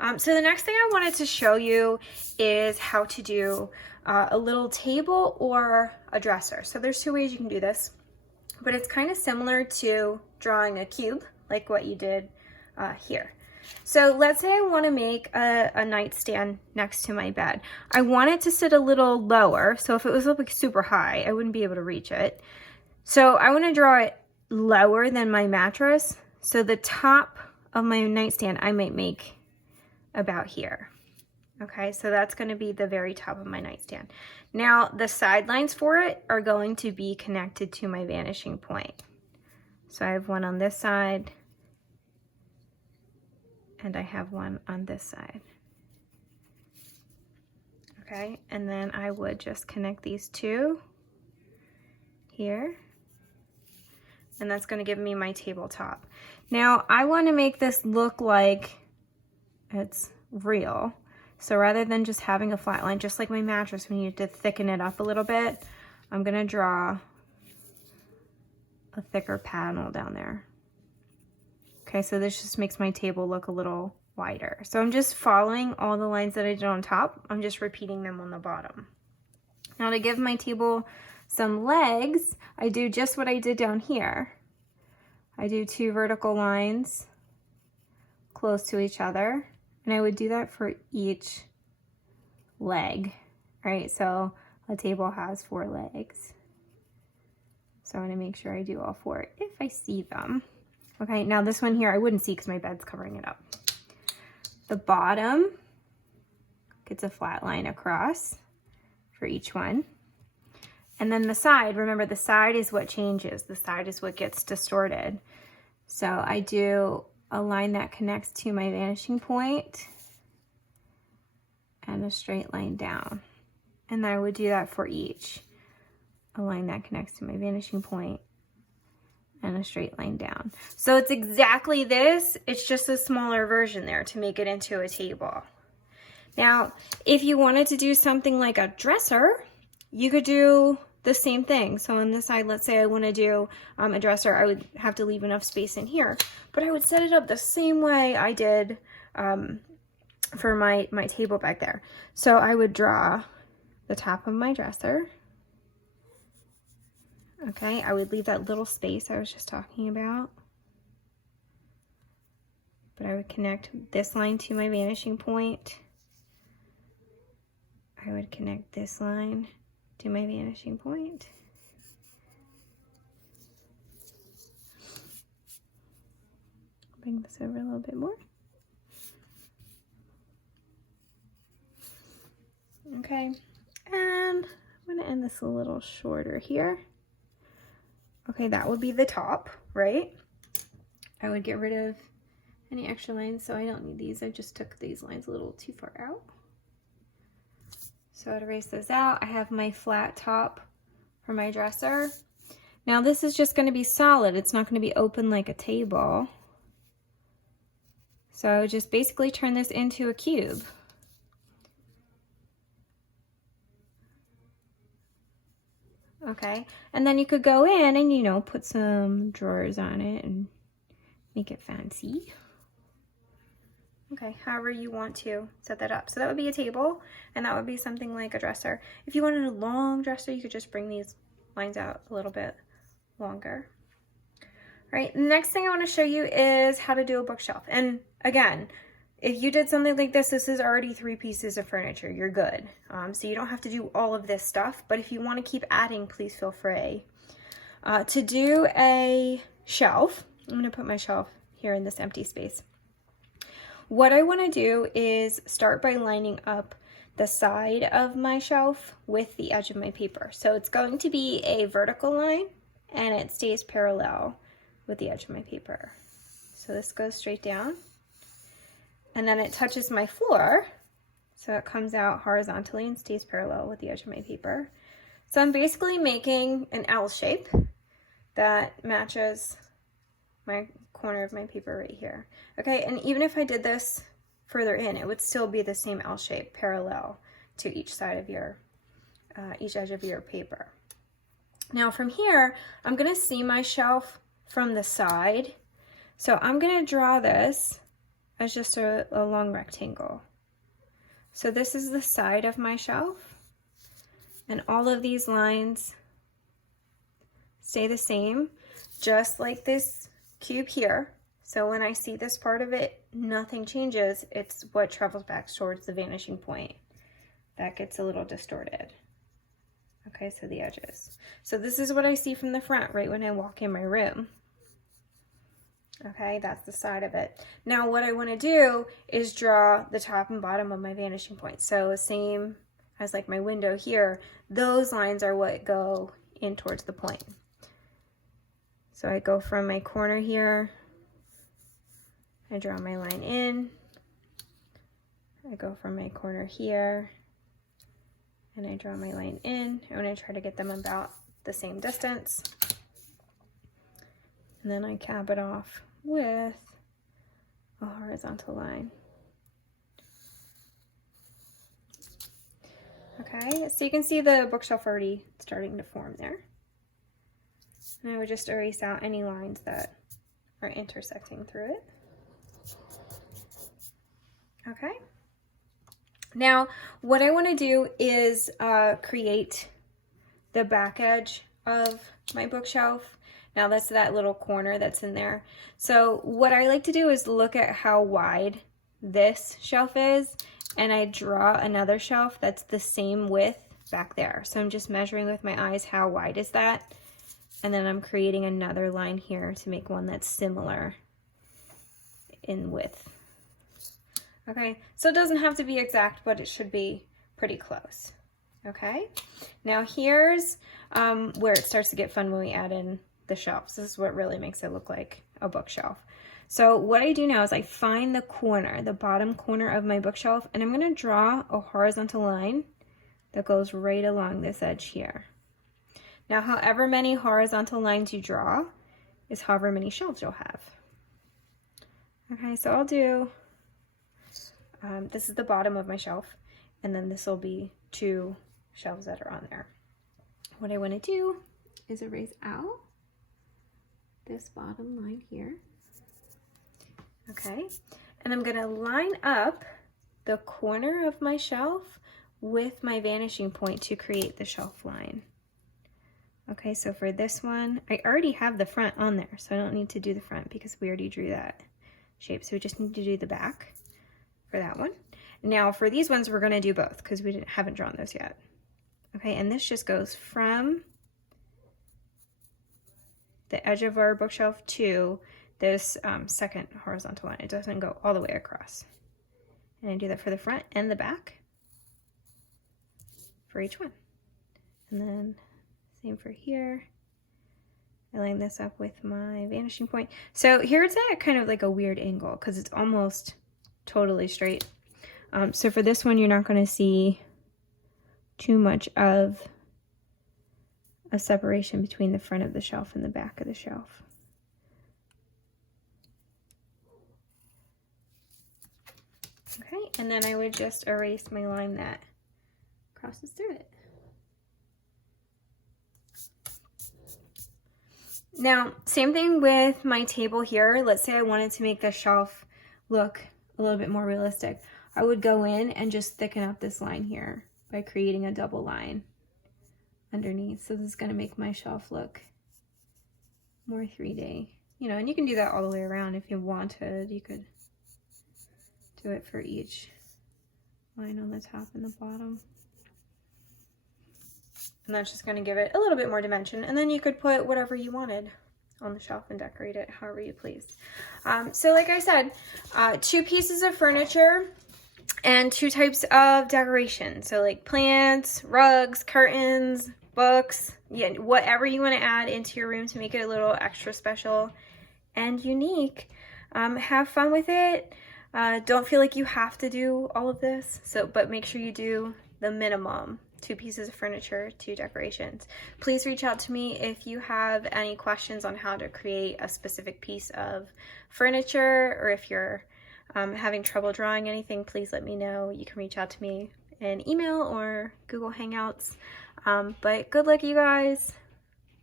So the next thing I wanted to show you is how to do a little table or a dresser. So there's two ways you can do this, but it's kind of similar to drawing a cube, like what you did here. So let's say I want to make a nightstand next to my bed. I want it to sit a little lower, so if it was up like super high, I wouldn't be able to reach it. So I want to draw it lower than my mattress. So the top of my nightstand I might make about here. Okay, so that's going to be the very top of my nightstand. Now the sidelines for it are going to be connected to my vanishing point. So I have one on this side and I have one on this side. Okay, and then I would just connect these two here, and that's going to give me my tabletop. Now I want to make this look like it's real. So rather than just having a flat line, just like my mattress, we need to thicken it up a little bit. I'm going to draw a thicker panel down there. Okay, so this just makes my table look a little wider. So I'm just following all the lines that I did on top. I'm just repeating them on the bottom. Now to give my table some legs, I do just what I did down here. I do two vertical lines close to each other, and I would do that for each leg, right? So a table has 4 legs. So I'm gonna make sure I do all 4 if I see them. Okay, now this one here I wouldn't see because my bed's covering it up. The bottom gets a flat line across for each one. And then the side, remember the side is what changes. The side is what gets distorted. So I do a line that connects to my vanishing point and a straight line down. And I would do that for each. A line that connects to my vanishing point and a straight line down. So it's exactly this, it's just a smaller version there to make it into a table. Now, if you wanted to do something like a dresser, you could do the same thing. So on this side, let's say I want to do a dresser, I would have to leave enough space in here, but I would set it up the same way I did for my table back there. So I would draw the top of my dresser. Okay, I would leave that little space I was just talking about. But I would connect this line to my vanishing point. I would connect this line to my vanishing point. Bring this over a little bit more. Okay, and I'm going to end this a little shorter here. Okay, that would be the top, right? I would get rid of any extra lines, so I don't need these. I just took these lines a little too far out. So I'd erase those out. I have my flat top for my dresser. Now this is just going to be solid. It's not going to be open like a table. So I would just basically turn this into a cube. Okay, and then you could go in and, you know, put some drawers on it and make it fancy. Okay, however you want to set that up. So that would be a table, and that would be something like a dresser. If you wanted a long dresser, you could just bring these lines out a little bit longer. All right, the next thing I want to show you is how to do a bookshelf. And again, if you did something like this, this is already 3 pieces of furniture. You're good. So you don't have to do all of this stuff, but if you want to keep adding, please feel free. To do a shelf, I'm going to put my shelf here in this empty space. What I want to do is start by lining up the side of my shelf with the edge of my paper. So it's going to be a vertical line, and it stays parallel with the edge of my paper. So this goes straight down. And then it touches my floor, so it comes out horizontally and stays parallel with the edge of my paper. So I'm basically making an L shape that matches my corner of my paper right here. Okay, and even if I did this further in, it would still be the same L shape parallel to each side of your, each edge of your paper. Now from here, I'm gonna see my shelf from the side. So I'm gonna draw this as just a long rectangle. So this is the side of my shelf, and all of these lines stay the same, just like this cube here. So when I see this part of it, nothing changes. It's what travels back towards the vanishing point that gets a little distorted. Okay, so the edges. So this is what I see from the front right when I walk in my room. Okay, that's the side of it. Now what I want to do is draw the top and bottom of my vanishing point. So same as like my window here, those lines are what go in towards the point. So I go from my corner here, I draw my line in, I go from my corner here, and I draw my line in. I'm going to try to get them about the same distance. And then I cap it off with a horizontal line. Okay, so you can see the bookshelf already starting to form there. And I would just erase out any lines that are intersecting through it. Okay. Now, what I want to do is create the back edge of my bookshelf. Now that's that little corner that's in there. So what I like to do is look at how wide this shelf is, and I draw another shelf that's the same width back there. So I'm just measuring with my eyes how wide is that, and then I'm creating another line here to make one that's similar in width. Okay, so it doesn't have to be exact, but it should be pretty close. Okay, now here's where it starts to get fun when we add in the shelves. This is what really makes it look like a bookshelf. So what I do now is I find the corner, the bottom corner of my bookshelf, and I'm going to draw a horizontal line that goes right along this edge here. Now, however many horizontal lines you draw is however many shelves you'll have. Okay, so I'll do, this is the bottom of my shelf, and then this will be 2 shelves that are on there. What I want to do is erase out this bottom line here. Okay, and I'm going to line up the corner of my shelf with my vanishing point to create the shelf line. Okay, so for this one, I already have the front on there, so I don't need to do the front because we already drew that shape. So we just need to do the back for that one. Now for these ones, we're going to do both because we haven't drawn those yet. Okay, and this just goes from the edge of our bookshelf to this second horizontal line. It doesn't go all the way across. And I do that for the front and the back for each one. And then same for here. I line this up with my vanishing point. So here it's at kind of like a weird angle because it's almost totally straight. So for this one, you're not going to see too much of a separation between the front of the shelf and the back of the shelf. Okay, and then I would just erase my line that crosses through it. Now, same thing with my table here. Let's say I wanted to make the shelf look a little bit more realistic. I would go in and just thicken up this line here by creating a double line underneath. So this is going to make my shelf look more 3D. You know, and you can do that all the way around if you wanted. You could do it for each line on the top and the bottom. And that's just going to give it a little bit more dimension. And then you could put whatever you wanted on the shelf and decorate it however you please. So like I said, 2 pieces of furniture and 2 types of decoration. So like plants, rugs, curtains, books, yeah, whatever you want to add into your room to make it a little extra special and unique. Have fun with it. Don't feel like you have to do all of this. But make sure you do the minimum. 2 pieces of furniture, 2 decorations. Please reach out to me if you have any questions on how to create a specific piece of furniture, or if you're having trouble drawing anything, please let me know. You can reach out to me in email or Google Hangouts. But good luck, you guys.